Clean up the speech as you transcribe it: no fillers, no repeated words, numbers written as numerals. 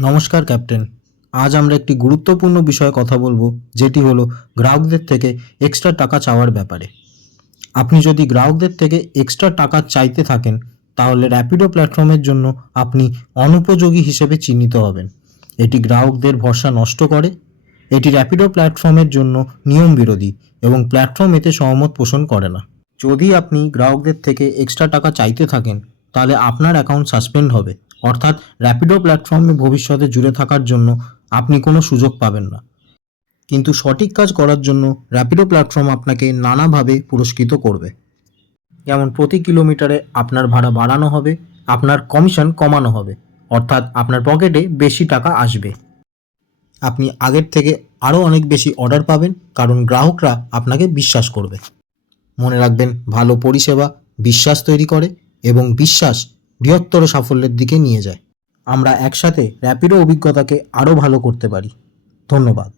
নমস্কার ক্যাপ্টেন। আজ আমরা একটি গুরুত্বপূর্ণ বিষয়ে কথা বলবো, যেটি হলো গ্রাহকদের থেকে এক্সট্রা টাকা চাওয়ার ব্যাপারে। আপনি যদি গ্রাহকদের থেকে এক্সট্রা টাকা চাইতে থাকেন, তাহলে র্যাপিডো প্ল্যাটফর্মের জন্য আপনি অনুপযোগী হিসেবে চিহ্নিত হবেন। এটি গ্রাহকদের ভরসা নষ্ট করে। এটি র্যাপিডো প্ল্যাটফর্মের জন্য নিয়ম বিরোধী এবং প্ল্যাটফর্ম এতে সহমত পোষণ করে না। যদি আপনি গ্রাহকদের থেকে এক্সট্রা টাকা চাইতে থাকেন, তাহলে আপনার অ্যাকাউন্ট সাসপেন্ড হবে, অর্থাৎ র্যাপিডো প্ল্যাটফর্মে ভবিষ্যতে জুড়ে থাকার জন্য আপনি কোনো সুযোগ পাবেন না। কিন্তু সঠিক কাজ করার জন্য র্যাপিডো প্ল্যাটফর্ম আপনাকে নানাভাবে পুরস্কৃত করবে। যেমন প্রতি কিলোমিটারে আপনার ভাড়া বাড়ানো হবে, আপনার কমিশন কমানো হবে, অর্থাৎ আপনার পকেটে বেশি টাকা আসবে। আপনি আগের থেকে আরও অনেক বেশি অর্ডার পাবেন, কারণ গ্রাহকরা আপনাকে বিশ্বাস করবে। মনে রাখবেন, ভালো পরিষেবা বিশ্বাস তৈরি করে এবং বিশ্বাস বৃহত্তর সাফল্যের দিকে নিয়ে যায়। আমরা একসাথে র্যাপিডো অভিজ্ঞতাকে আরও ভালো করতে পারি। ধন্যবাদ।